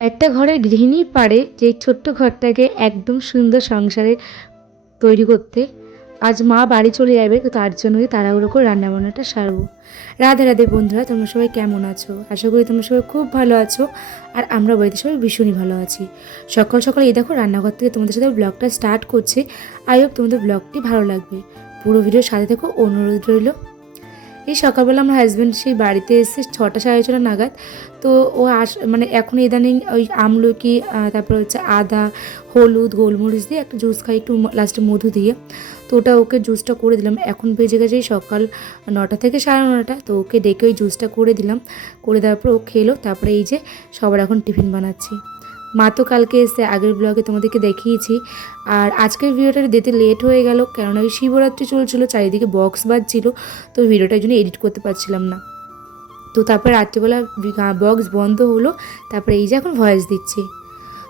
একটা ঘরের গৃহিণী পারে যে ছোট্ট ঘরটাকে একদম সুন্দর সংসারে তৈরি করতে। আজ মা বাড়ি চলে যাবে, তো তার জন্যই তাড়াহুড়ো করে রান্নাবান্নাটা সারবো। রাধে রাধে বন্ধুরা, তোমরা সবাই কেমন আছো? আশা করি তোমরা সবাই খুব ভালো আছো, আর আমরা বাড়িতে সবাই ভীষণই ভালো আছি। সকাল সকাল এই দেখো রান্নাঘর থেকে তোমাদের সাথে ব্লগটা স্টার্ট করছে। আই হোপ তোমাদের ব্লগটি ভালো লাগবে। পুরো ভিডিও সাথে থেকো অনুরোধ রইল এই সকালবেলা আমার হাজব্যান্ড সেই বাড়িতে এসে ছটা সাড়ে ছটা নাগাদ, তো ও আস মানে এখন ইদানিং ওই আমলকি তারপর হচ্ছে আদা, হলুদ, গোলমরিচ দিয়ে একটা জুস খাই, একটু লাস্টে মধু দিয়ে। তো ওটা ওকে জুসটা করে দিলাম। এখন বেজে গেছে সকাল নটা থেকে সাড়ে নটা, তো ওকে ডেকে ওই জুসটা করে দিলাম। করে দেওয়ার পর ও খেলো, তারপরে এই যে সবার এখন টিফিন বানাচ্ছি। মা তো কালকে এসে আগের ব্লগে তোমাদেরকে দেখিয়েছি। আর আজকের ভিডিওটা দিতে লেট হয়ে গেল, কেননা ওই শিবরাত্রি চলছিল, চারিদিকে বক্স বাজছিল, তো ভিডিওটার জন্য এডিট করতে পারছিলাম না। তো তারপর রাত্রিবেলা বক্স বন্ধ হলো, তারপরে এই যে এখন ভয়েস দিচ্ছি।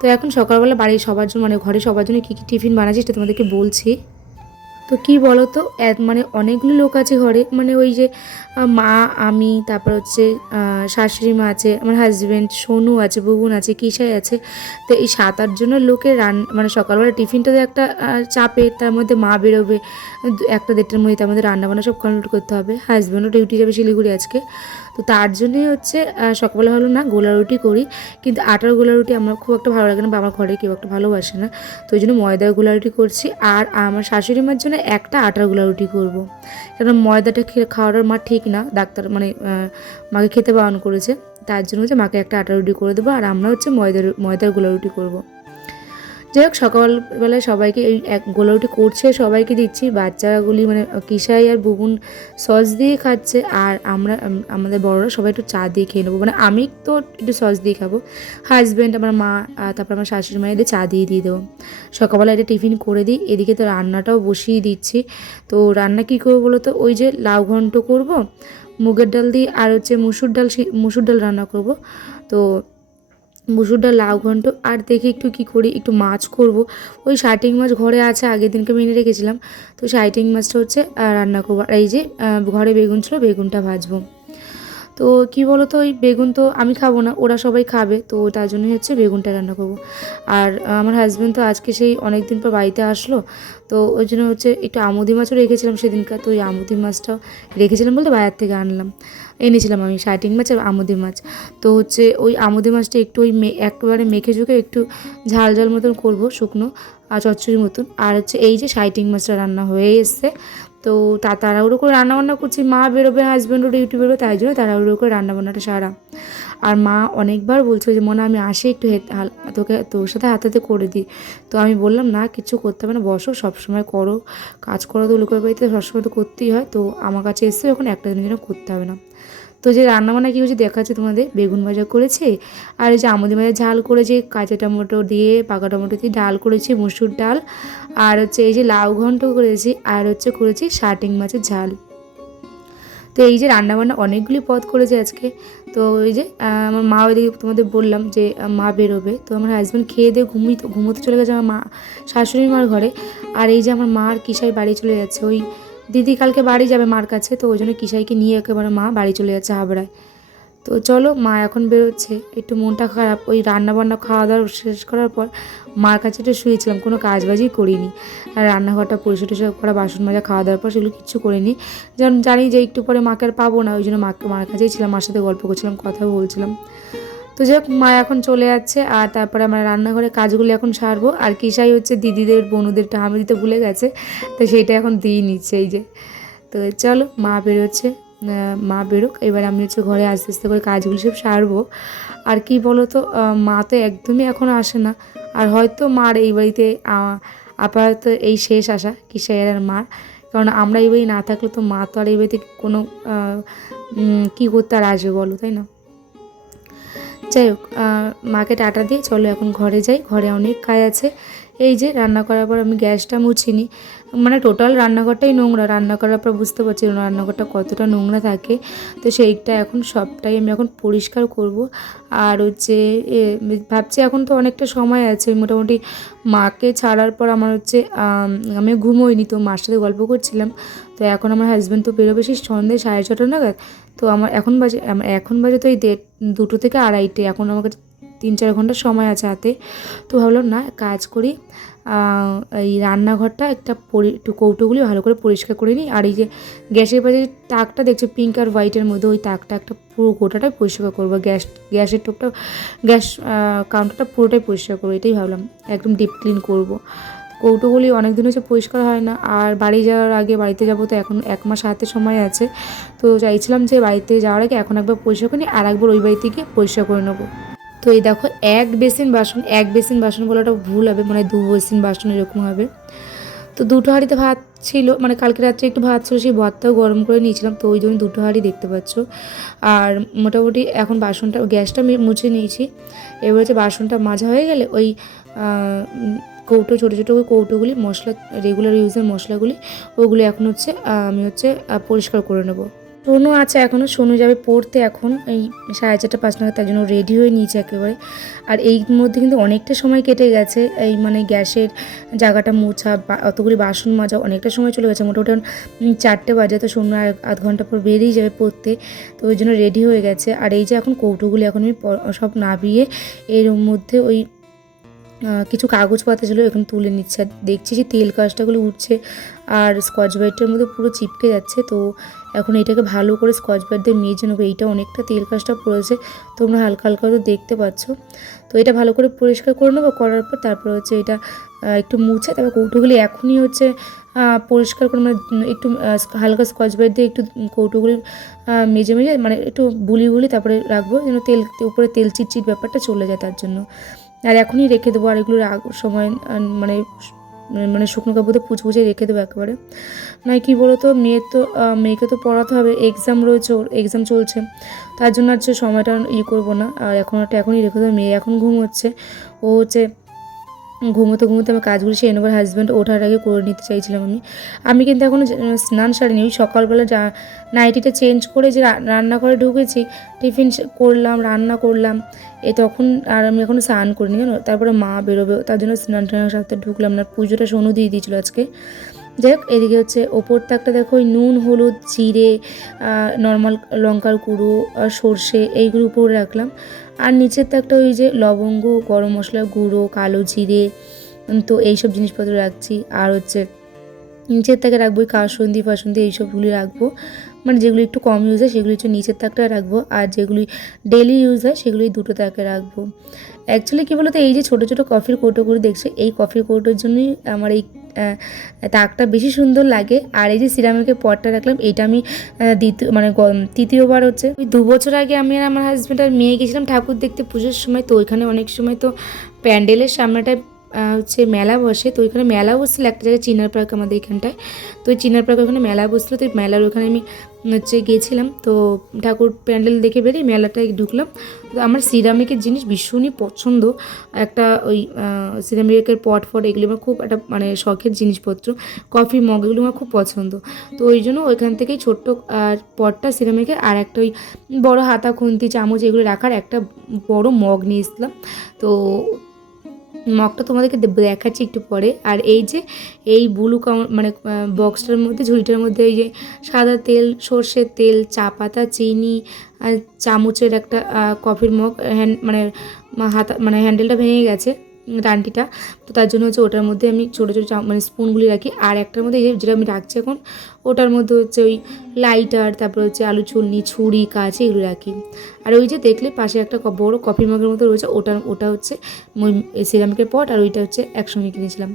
তো এখন সকালবেলা বাড়ির সবার জন্য মানে ঘরে সবার জন্য কী কী টিফিন বানাচ্ছি সেটা তোমাদেরকে বলছি। তো কি বলো তো মানে অনেকগুলো লোক আছে ঘরে। মানে ওই যে মা, আমি, তারপর হচ্ছে শাশুড়ি মা আছে, আমার হাজব্যান্ড সোনু আছে, বুবুন আছে কিসাই আছে। তো এই সাত আটজনের লোকের রান মানে সকালবেলা টিফিনটা তো একটা চাপে, তার মধ্যে মা বেরোবে। একটা দেড়টার মধ্যে আমাদের রান্নাবান্না সব কমপ্লিট করতে হবে। হাজব্যান্ডও ডিউটি যাবে শিলিগুড়ি আজকে। তো তার জন্যই হচ্ছে সকালবেলা হলো না, গোলা রুটি করি। কিন্তু আটার গোলা রুটি আমার খুব একটা ভালো লাগে না বা আমার ঘরে কেউ একটা ভালোবাসে না। তো ওই জন্য ময়দার গোলা রুটি করছি। আর আমার শাশুড়ি মার জন্য একটা আটার গোলা রুটি করব। কারণ ময়দাটা খেয়ে খাওয়ার মা ঠিক না। ডাক্তার মানে মাকে খেতে বারণ করেছে। তার জন্য হচ্ছে মাকে একটা আটা রুটি করে দেবো। আর আমরা হচ্ছে ময়দার ময়দার গোলা রুটি করব। যাই হোক, সকালবেলায় সবাইকে এই এক গোলাউটি করছে, সবাইকে দিচ্ছি। বাচ্চাগুলি মানে কিসাই আর বুবুন সস দিয়ে খাচ্ছে আর আমরা আমাদের বড়রা সবাই একটু চা দিয়ে খেয়ে নেব। মানে আমি তো একটু সস দিয়ে খাব। হাজব্যান্ড আমার মা তারপর আমার শাশুড়ি মায়েদের চা দিয়ে দিয়ে দেবো। সকালবেলা এটা টিফিন করে দিই। এদিকে তো রান্নাটাও বসিয়ে দিচ্ছি। তো রান্না কী করব বলো তো? ওই যে লাউ ঘন্ট করব, মুগের ডাল দিয়ে আর হচ্ছে মুসুর ডাল মুসুর ডাল রান্না করব। তো মুসুর ডাল লাউ ঘন্ট আর দেখি একটু কি করি, একটু মাছ করব। ওই শাইটিং মাছ ঘরে আছে, আগের দিনকে মেনে রেখেছিলাম। তো সাইটিং মাছটা হচ্ছে রান্না করব। আর এই যে ঘরে বেগুন ছিল, বেগুনটা ভাজবো। তো কি বলো তো ওই বেগুন তো আমি খাব না, ওরা সবাই খাবে, তো তার জন্যই হচ্ছে বেগুনটা রান্না করব। আর আমার হাজব্যান্ড তো আজকে সেই অনেক দিন পর বাড়িতে আসলো, তো ওই জন্য হচ্ছে একটু আমুদি মাছও রেখেছিলাম সেদিনকার, তো ওই আমুদি মাছটাও রেখেছিলাম বলতে বাজার থেকে আনলাম। এনেছিলাম আমি শাইটিং মাছ আর আমুদি মাছ। তো হচ্ছে ওই আমুদি মাছটা একটু ওই মে, একেবারে মেখে ঝুঁকে একটু ঝাল ঝাল মতন করব শুকনো আর চচ্চড়ির মতন। আর হচ্ছে এই যে শাইটিং মাছটা রান্না হয়ে এসছে তো তা তাড়াহুড়ো করে রান্নাবান্না করছি। মা বেরোবে হাজব্যান্ড ওর ইউটিউবে বেরোবে, তাই জন্য তাড়াহুড়ো করে রান্নাবান্নাটা সারা। আর মা অনেকবার বলছিল যে, মনে, আমি আসি একটু তোকে তোর সাথে হাতে হাতে করে দিই। তো আমি বললাম, না, কিছু করতে হবে না, বসো, সবসময় করো। কাজ করো তো, লোকের বাড়িতে সবসময় তো করতেই হয়। তো আমার কাছে এসে এখন একটা দিনের জন্য করতে হবে না। তো যে রান্নাবান্না কী হচ্ছে দেখাচ্ছে তোমাদের। বেগুন ভাজা করেছে, আর এই যে আমুদি ভাজা ঝাল করেছে, কাঁচা টমেটো দিয়ে, পাকা টমেটো দিয়ে ডাল করেছি, মুসুর ডাল, আর হচ্ছে এই যে লাউ ঘন্ট করেছি, আর হচ্ছে করেছি শাটিং মাছের ঝাল। তো এই যে রান্নাবান্না অনেকগুলি পদ করেছে আজকে। তো ওই যে আমার মা ওইদিকে তোমাদের বললাম যে, মা বেরোবে। তো আমার হাজব্যান্ড খেয়ে দিয়ে ঘুমিয়ে ঘুমোতে চলে গেছে আমার মা শাশুড়ি মার ঘরে। আর এই যে আমার মা আর কিসাই বাড়ি চলে যাচ্ছে। ওই দিদি কালকে বাড়ি যাবে মার কাছে, তো ওই জন্য কিসাইকে নিয়ে একেবারে মা বাড়ি চলে যাচ্ছে হাবড়ায়। তো চলো, মা এখন বেরোচ্ছে। একটু মনটা খারাপ, ওই রান্না বান্না খাওয়া দাওয়া শেষ করার পর মার কাছে একটু শুয়েছিলাম, কোনো কাজ বাজই করিনি। আর রান্নাঘরটা পরিষ্কার টরিষ্কার করা, বাসন মাজা, খাওয়া দাওয়ার পর সেগুলো কিচ্ছু করিনি। যেমন জানি যে একটু পরে মাকে আর পাবো না, ওই জন্য মাকে, মার কাছেই ছিলাম, মার সাথে গল্প করছিলাম, কথা বলছিলাম। তো যাই হোক মা এখন চলে যাচ্ছে আর তারপরে আমার রান্নাঘরে কাজগুলো এখন সারবো। আর কিসাই হচ্ছে দিদিদের, বনুদেরটা আমি দিতে ভুলে গেছে, তো সেইটা এখন দিয়ে নিচ্ছে এই যে। তো চলো, মা বেরোচ্ছে মা বেরোক, এবার আমি হচ্ছে ঘরে আস্তে আস্তে করে কাজগুলো সব সারবো। আর কি বলো তো মা তো একদমই এখন আসে না, আর হয়তো মার এই বাড়িতে আপাতত এই শেষ আসা কিসাইয়ের আর মার। কারণ আমরা এই বাড়ি না থাকলে তো মা তো আর এই বাড়িতে কোনো কী করতে আর আসবে বলো, তাই না? যাই হোক মাকে টাটা দিয়ে চলো এখন ঘরে যাই। ঘরে অনেক কাজ আছে। এই যে রান্না করার পর আমি গ্যাসটা মুছিনি। মানে টোটাল রান্নাঘরটাই নোংরা। রান্না করার পর বুঝতে পারছি রান্নাঘরটা কতটা নোংরা থাকে। তো সেইটা এখন সবটাই আমি এখন পরিষ্কার করব। আর হচ্ছে ভাবছি এখন তো অনেকটা সময় আছে। মোটামুটি মাকে ছাড়ার পর আমার হচ্ছে আম, আমি ঘুমোইনি তো মার সাথে গল্প করছিলাম। তো এখন আমার হাজব্যান্ড তো বেরোবে সেই সন্ধ্যে সাড়ে ছটা নাগাদ। তো আমার এখন বাজে আমার এখন বাজে তো এই দেড়, দুটো থেকে আড়াইটে, এখন আমাকে তিন চার ঘণ্টা সময় আছে হাতে। তো ভাবলাম, না, কাজ করি এই রান্নাঘরটা একটা পরি, একটু কৌটোগুলি ভালো করে পরিষ্কার করে নিই। আর এই যে গ্যাসের পাশে তাকটা, দেখছ পিঙ্ক আর হোয়াইটের মধ্যে ওই তাকটা একটা পুরো গোটাটাই পরিষ্কার করব। গ্যাস, গ্যাসের টোপটা, গ্যাস কাউন্টারটা পুরোটাই পরিষ্কার করব, এটাই ভাবলাম, একদম ডিপ ক্লিন করব। কৌটোগুলি অনেক দিন হচ্ছে পরিষ্কার হয় না। আর বাড়ি যাওয়ার আগে বাড়িতে যাব তো এখন এক মাস হাতে সময় আছে। তো চাইছিলাম যে বাড়িতে যাওয়ার আগে এখন একবার পরিষ্কার করে নিই, আর একবার ওই বাড়িতে গিয়ে পরিষ্কার করে নেব। তো এই দেখো, এক বেসিন বাসন, এক বেসিন বাসন বলাটা ভুল হবে মানে দু বেসিন বাসন এরকম হবে। তো দুটো হাঁড়িতে ভাত ছিল মানে কালকে রাত্রে একটু ভাত ছিল, সেই ভাতটাও গরম করে নিয়েছিলাম, তো ওই জন্য দুটো হাঁড়ি দেখতে পাচ্ছ। আর মোটামুটি এখন বাসনটা, গ্যাসটা মুছে নিয়েছি। এবার হচ্ছে বাসনটা মাজা হয়ে গেলে ওই কৌটো, ছোটো ছোটো কৌটোগুলি, মশলা রেগুলার ইউজের মশলাগুলি, ওগুলি এখন হচ্ছে আমি হচ্ছে পরিষ্কার করে নেব। সোনু আছে এখনও সোনু যাবে পড়তে এখন, এই সাড়ে চারটা, পাঁচ নাগাদ, তার জন্য রেডি হয়ে নিয়েছে একেবারে। আর এই মধ্যে কিন্তু অনেকটা সময় কেটে গেছে, এই মানে গ্যাসের জায়গাটা মোছা অতগুলি বাসন মাজা, অনেকটা সময় চলে গেছে, মোটামুটি চারটে বাজে, তো সোনু আর আধ ঘণ্টা পর বেরিয়ে যাবে পড়তে, তো ওই জন্য রেডি হয়ে গেছে। আর এই যে এখন কৌটোগুলি এখন আমি সব নাবিয়ে, এর মধ্যে ওই কিছু কাগজপাতা ছিল, এখন তুলে নিচ্ছে। দেখছি যে তেল কাজটাগুলো উঠছে, আর স্কচ ব্রাইটটার মধ্যে পুরো চিপকে যাচ্ছে। তো এখন এটাকে ভালো করে স্কচ ব্রাইট দিয়ে মেজে নেব। এইটা অনেকটা তেল কাজটা পড়েছে, তোমরা হালকা হালকা হয়তো দেখতে পাচ্ছ। তো এটা ভালো করে পরিষ্কার করে নেব, করার পর তারপর হচ্ছে এটা একটু মুছে, তারপর কৌটোগুলি এখনই হচ্ছে পরিষ্কার করে মানে একটু হালকা স্কচ ব্রাইট দিয়ে একটু কৌটোগুলি মেজে মেজে মানে একটু বুলি বুলি তারপরে রাখব, যেন তেল, উপরে তেল চিটচিট ব্যাপারটা চলে যায় তার জন্য। আর এখনই রেখে দেবো আর এগুলো সময় মানে মানে শুকনো কাপড়ে পুচপুচে রেখে দেবো একেবারে। নয় কী বলো তো মেয়ের তো মেয়েকে তো পড়াতে হবে এক্সাম রয়েছে ওর এক্সাম চলছে। তার জন্য হচ্ছে সময়টা ইয়ে করব না। আর এখন একটা এখনই রেখে দেবো, মেয়ে এখন ঘুম হচ্ছে। ও হচ্ছে ঘুমোতে ঘুমোতে আমার কাজগুলো সেই নেবার হাজব্যান্ড ওঠার আগে করে নিতে চাইছিলাম আমি। আমি কিন্তু এখনও স্নান সারিনি। ওই সকালবেলা নাইটিটা চেঞ্জ করে যে রান্নাঘরে ঢুকেছি, টিফিন করলাম, রান্না করলাম। এ তখন আর আমি এখনও স্নান করিনি জানো? তারপরে মা বেরোবে, তার জন্য স্নান টান সাথে ঢুকলাম না। পুজোটা সোনু দিয়ে দিয়েছিলো আজকে। যাই হোক, এদিকে হচ্ছে ওপর তাকটা দেখো নুন, হলুদ, জিরে নর্মাল লঙ্কার গুঁড়ো আর সর্ষে, এইগুলো উপরে রাখলাম। আর নিচের তাকটা ওই যে লবঙ্গ, গরম মশলা গুঁড়ো, কালো জিরে তো এইসব জিনিসপত্র রাখছি। আর হচ্ছে নিচের তাকে রাখব ওই কাসন্দি ফাসন্দি, এইসবগুলি রাখব। মানে যেগুলো একটু কম ইউজ হয়, সেগুলি হচ্ছে নিচের তাকটা রাখব। আর যেগুলি ডেলি ইউজ হয়, সেগুলি দুটো তাকে রাখব। অ্যাকচুয়ালি কী বলতো, এই যে ছোটো ছোটো কফির কৌটোগুলো দেখছ, এই কফির কৌটোর জন্যই আমার এই তাকটা বেশি সুন্দর লাগে। আর এই যে সিরামিকের পটটা রাখলাম এটা আমি দ্বিতীয় মানে তৃতীয়বার হচ্ছে। ওই দু বছর আগে আমি আর আমার হাজব্যান্ড আর মেয়ে গেছিলাম ঠাকুর দেখতে পুজোর সময়, তো ওইখানে অনেক সময় তো প্যান্ডেলের সামনেটায় হচ্ছে মেলা বসে। তো ওইখানে মেলা বসছিল, একটা জায়গায় চিনার পার্ক আমাদের এখানটায়। তো ওই চিনার পার্ক ওখানে মেলা বসল তো মেলার ওখানে আমি হচ্ছে গেছিলাম তো ঠাকুর প্যান্ডেল দেখে বেরিয়ে মেলাটায় ঢুকলাম। তো আমার সিরামিকের জিনিস ভীষণই পছন্দ। একটা ওই সিরামিকের পট ফট, এগুলো আমার খুব একটা মানে শখের জিনিসপত্র। কফি মগ, এগুলো আমার খুব পছন্দ। তো ওই জন্য ওইখান থেকেই ছোট্ট, আর পটটা সিরামিকের, আর একটা ওই বড় হাতা, খুন্তি, চামচ, এগুলো রাখার একটা বড় মগ নিয়ে এসলাম তো মগটা তোমাদেরকে দেখাচ্ছি একটু পরে। আর এই যে, এই ব্লু মানে বক্সটার মধ্যে, ঝুড়িটার মধ্যে এই যে সাদা তেল, সর্ষের তেল, চা পাতা, চিনি, আর চামচের একটা কফির মগ হ্যান্ড মানে হাতা মানে হ্যান্ডেলটা ভেঙে গেছে। উম, ডান্টিটা। তো তার জন্য হচ্ছে ওটার মধ্যে আমি ছোটো ছোটো মানে স্পুনগুলি রাখি। আর একটার মধ্যে যেটা আমি রাখছি এখন ওটার মধ্যে হচ্ছে ওই লাইটার তারপর হচ্ছে আলু চুলনি ছুরি কাছে এগুলো রাখি। আর ওই যে দেখলে পাশে একটা বড় কফি মগের মতো রয়েছে ওটা ওটা হচ্ছে সিরামিকের পট আর ওইটা হচ্ছে একসঙ্গে কিনেছিলাম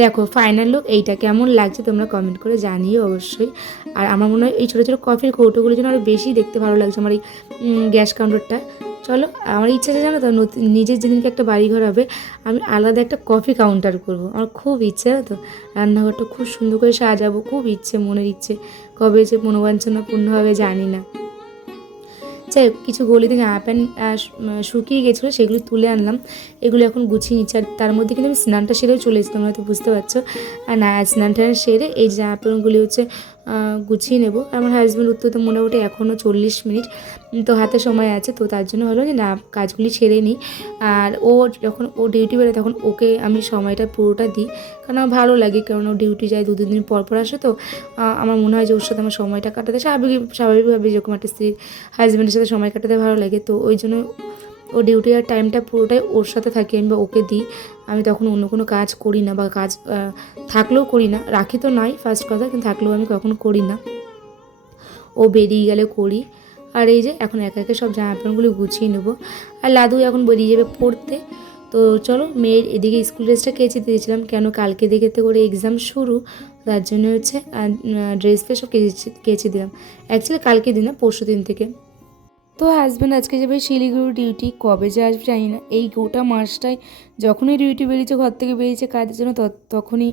দেখো ফাইনাল লুক এইটা কেমন লাগছে তোমরা কমেন্ট করে জানিও অবশ্যই। আর আমার মনে হয় এই ছোটো ছোটো কফির কৌটোগুলোর জন্য আরও বেশি দেখতে ভালো লাগছে আমার এই গ্যাস কাউন্টারটা চলো আমার ইচ্ছা আছে জানো তো নিজের যেদিনকে একটা বাড়িঘর হবে আমি আলাদা একটা কফি কাউন্টার করব। আমার খুব ইচ্ছে জানো তো? রান্নাঘরটা খুব সুন্দর করে সাজাবো খুব ইচ্ছে মনের ইচ্ছে। কবে যে মনোবাঞ্ছনা পূর্ণ হবে জানি না। যাই হোক, কিছু গলিতে জামা প্যান্ট শুকিয়ে গেছিল সেগুলো তুলে আনলাম। এগুলো এখন গুছিয়ে নিচ্ছি আর তার মধ্যে কিন্তু আমি স্নানটা সেরেও চলে এসেছি তোমরা হয়তো বুঝতে পারছ। আর না স্নান টান সেরে এই জামা প্যান্টগুলি হচ্ছে গুছিয়ে নেব। আমার হাজব্যান্ড উঠতে তো মোটামুটি এখনও চল্লিশ মিনিট তো হাতে সময় আছে, তো তার জন্য হলো যে না, কাজগুলি সেরে নিই। আর ও যখন ও ডিউটি বেরোয় তখন ওকে আমি সময়টা পুরোটা দিই, কারণ আমার ভালো লাগে, কারণ ও ডিউটি যায় দু তিন দিন পর পর আসে তো আমার মনে হয় যে ওর সাথে আমার সময়টা কাটাতে, স্বাভাবিক, স্বাভাবিকভাবে যেরকম একটা স্ত্রী হাজব্যান্ডের সাথে সময় কাটাতে ভালো লাগে, তো ওই জন্য ও ডিউটি আর টাইমটা পুরোটাই ওর সাথে থাকে আমি বা ওকে দিই। আমি তখন অন্য কোনো কাজ করি না বা কাজ থাকলেও করি না। রাখি তো নাই ফার্স্ট কথা, কিন্তু থাকলেও আমি কখনো করি না। ও বেরিয়ে গেলে করি। আর এই যে, এখন একা একা সব জামা প্যান্টগুলো গুছিয়ে নেব। আর লাদু এখন বেরিয়ে যাবে পড়তে। তো চলো, মেয়ের এদিকে স্কুল ড্রেসটা কেচে দিয়েছিলাম। কেন কালকে দিকে তো করে এক্সাম শুরু? তার জন্য হচ্ছে ড্রেস ফ্রেস সব কেচে কেচে দিলাম। অ্যাকচুয়ালি কালকে দিন না, পরশু দিন থেকে। তো হাজব্যান্ড আজকে যাবে শিলিগুড়ি ডিউটি কবে যে আসবে জানি না। এই গোটা মাসটাই যখনই ডিউটি বেরিয়েছে, ঘর থেকে বেরিয়েছে কাজের জন্য ত- তখনই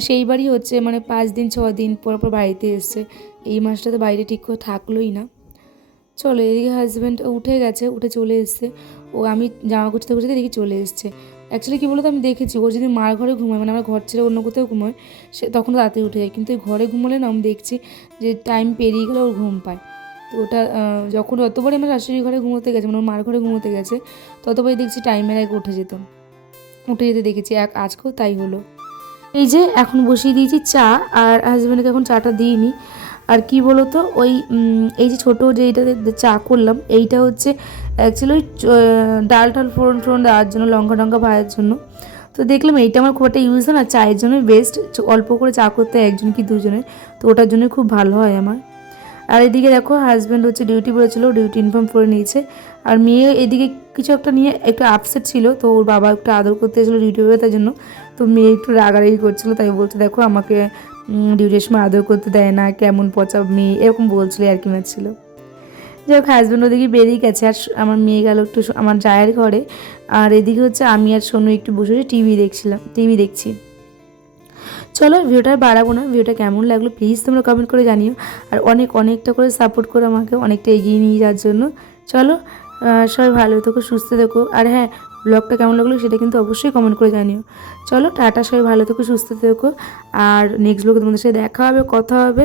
সেইবারই হচ্ছে মানে পাঁচ দিন, ছ দিন পর পর বাড়িতে এসছে। এই মাসটা তো বাইরে ঠিক করে থাকলোই না। চলো এদিকে হাজব্যান্ড উঠে গেছে, উঠে চলে এসছে। ও আমি জামা গুছতে গুছতে দেখি চলে এসছে। অ্যাকচুয়ালি কী বলতো আমি দেখেছি, ও যদি মার ঘরে ঘুমায় মানে আমার ঘর ছেড়ে অন্য কোথাও ঘুমোয়, সে তখন রাতে উঠে যায়। কিন্তু ঘরে ঘুমোলে না, আমি দেখছি যে টাইম পেরিয়ে গেলে ওর ঘুম পায়। তো ওটা যখন যতবারই আমার শাশুড়ি ঘরে ঘুমোতে গেছে মানে ওর মার ঘরে ঘুমোতে গেছে, ততবারই দেখছি টাইমের আগে উঠে যেতাম উঠে যেতে দেখেছি, এক আজকেও তাই হলো। এই যে এখন বসিয়ে দিয়েছি চা, আর হাজব্যান্ডকে এখন চাটা দিইনি। আর কি বলো তো ওই এই যে ছোটো যে এইটা চা করলাম, এইটা হচ্ছে অ্যাকচুয়ালি ওই ডাল টাল ফোড়ন ফোড়ন দেওয়ার জন্য, লঙ্কা টঙ্কা ভাজার জন্য। তো দেখলাম এইটা আমার খুব একটা ইউজ হয় না, চায়ের জন্য বেস্ট অল্প করে চা করতে একজন কি দুজনের, তো ওটার জন্য খুব ভালো হয় আমার। আর এদিকে দেখো হাজব্যান্ড হচ্ছে ডিউটি বলেছিল ডিউটি ইনফর্ম করে নিয়েছে। আর মেয়ে এদিকে কিছু একটা নিয়ে একটু আপসেট ছিল, তো ওর বাবা একটু আদর করতে এসেছিল ডিউটি তার জন্য। তো মেয়ে একটু রাগারাগি করছিল, তাই বলছে, দেখো, আমাকে ডিউটির সময় আদর করতে দেয় না, কেমন পচা মেয়ে, এরকম বলছিল আর কি ছিল। যাই হোক হাজব্যান্ড ওদিকে বেরিয়ে গেছে, আর আমার মেয়ে গেল একটু আমার জায়ের ঘরে। আর এদিকে হচ্ছে আমি আর সোনু একটু বসে টিভি দেখছিলাম টিভি দেখছি। চলো ভিডিওটা বাড়াবো না, ভিডিওটা কেমন লাগল প্লিজ তোমরা কমেন্ট করে জানিও। আর অনেক, অনেকটা করে সাপোর্ট করো আমাকে, অনেকটা এগিয়ে নিয়ে যাওয়ার জন্য। চলো সবাই ভালো থেকো, সুস্থ থেকো। আর হ্যাঁ ব্লগটা কেমন লাগল সেটা কিন্তু অবশ্যই কমেন্ট করে জানিও। চলো, টাটা সবাই, ভালো থেকো, সুস্থ থেকো। আর নেক্সট ব্লগে তোমাদের সাথে দেখা হবে, কথা হবে।